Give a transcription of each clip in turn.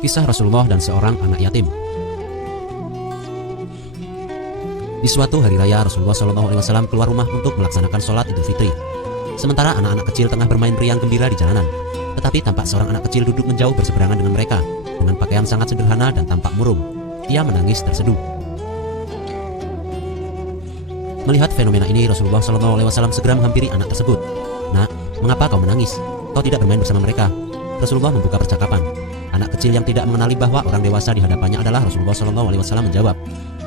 Kisah Rasulullah dan seorang anak yatim. Di suatu hari raya, Rasulullah SAW keluar rumah untuk melaksanakan sholat Idul Fitri. Sementara anak-anak kecil tengah bermain riang gembira di jalanan. Tetapi tampak seorang anak kecil duduk menjauh berseberangan dengan mereka, dengan pakaian sangat sederhana dan tampak murung. Ia menangis terseduh. Melihat fenomena ini, Rasulullah SAW segera menghampiri anak tersebut. "Nak, mengapa kau menangis? Kau tidak bermain bersama mereka?" Rasulullah membuka percakapan. Anak kecil yang tidak mengenali bahwa orang dewasa di hadapannya adalah Rasulullah SAW menjawab,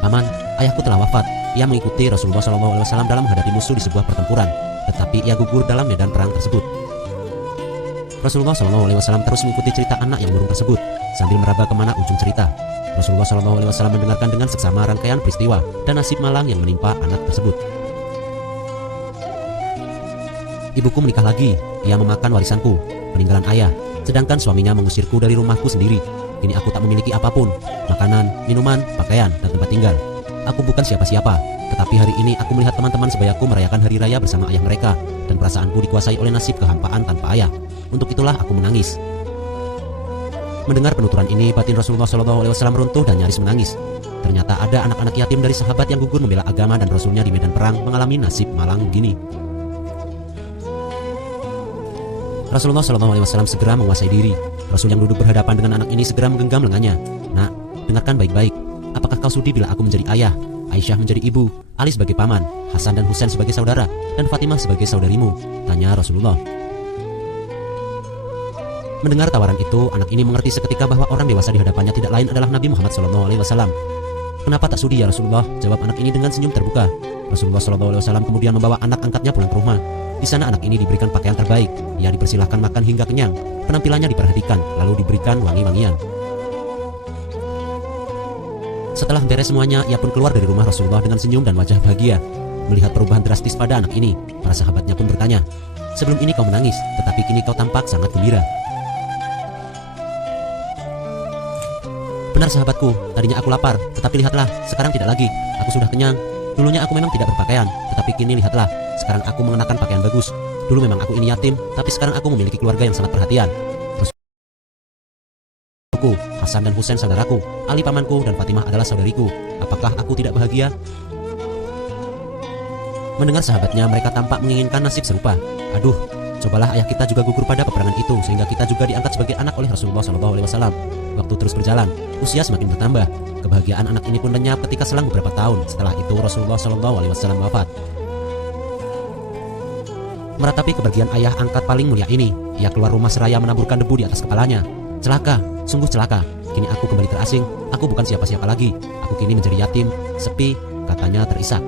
"Paman, ayahku telah wafat. Ia mengikuti Rasulullah SAW dalam menghadapi musuh di sebuah pertempuran, tetapi ia gugur dalam medan perang tersebut." Rasulullah SAW terus mengikuti cerita anak yang murung tersebut sambil meraba kemana ujung cerita. Rasulullah SAW mendengarkan dengan seksama rangkaian peristiwa dan nasib malang yang menimpa anak tersebut. "Ibuku menikah lagi. Ia memakan warisanku, peninggalan ayah. Sedangkan suaminya mengusirku dari rumahku sendiri. Kini aku tak memiliki apapun, makanan, minuman, pakaian, dan tempat tinggal. Aku bukan siapa-siapa, tetapi hari ini aku melihat teman-teman sebayaku merayakan hari raya bersama ayah mereka, dan perasaanku dikuasai oleh nasib kehampaan tanpa ayah. Untuk itulah aku menangis." Mendengar penuturan ini, batin Rasulullah SAW runtuh dan nyaris menangis. Ternyata ada anak-anak yatim dari sahabat yang gugur membela agama dan Rasulnya di medan perang mengalami nasib malang begini. Rasulullah SAW segera menguasai diri. Rasul yang duduk berhadapan dengan anak ini segera menggenggam lengannya. "Nak, dengarkan baik-baik. Apakah kau sudi bila aku menjadi ayah, Aisyah menjadi ibu, Ali sebagai paman, Hasan dan Husain sebagai saudara, dan Fatimah sebagai saudarimu?" tanya Rasulullah. Mendengar tawaran itu, anak ini mengerti seketika bahwa orang dewasa di hadapannya tidak lain adalah Nabi Muhammad SAW. "Kenapa tak sudi ya Rasulullah?" jawab anak ini dengan senyum terbuka. Rasulullah SAW kemudian membawa anak angkatnya pulang ke rumah. Di sana anak ini diberikan pakaian terbaik. Ia dipersilahkan makan hingga kenyang. Penampilannya diperhatikan, lalu diberikan wangi-wangian. Setelah beres semuanya, ia pun keluar dari rumah Rasulullah dengan senyum dan wajah bahagia. Melihat perubahan drastis pada anak ini, para sahabatnya pun bertanya, "Sebelum ini kau menangis, tetapi kini kau tampak sangat gembira." "Benar sahabatku, tadinya aku lapar, tetapi lihatlah, sekarang tidak lagi. Aku sudah kenyang. Dulunya aku memang tidak berpakaian, tetapi kini lihatlah, sekarang aku mengenakan pakaian bagus. Dulu memang aku ini yatim, tapi sekarang aku memiliki keluarga yang sangat perhatian. Rasulku, Hasan dan Husain saudaraku, Ali pamanku, dan Fatimah adalah saudariku. Apakah aku tidak bahagia?" Mendengar sahabatnya, mereka tampak menginginkan nasib serupa. "Aduh, cobalah ayah kita juga gugur pada peperangan itu, sehingga kita juga diangkat sebagai anak oleh Rasulullah SAW. Waktu terus berjalan, usia semakin bertambah. Kebahagiaan anak ini pun lenyap ketika selang beberapa tahun. Setelah itu Rasulullah SAW wafat. Meratapi kepergian ayah angkat paling mulia ini, ia keluar rumah seraya menaburkan debu di atas kepalanya. "Celaka, sungguh celaka. Kini aku kembali terasing. Aku bukan siapa-siapa lagi. Aku kini menjadi yatim, sepi," katanya terisak.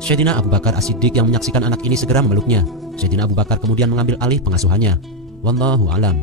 Sayyidina Abu Bakar As-Siddiq yang menyaksikan anak ini segera memeluknya. Sayyidina Abu Bakar kemudian mengambil alih pengasuhannya. Wallahu a'lam.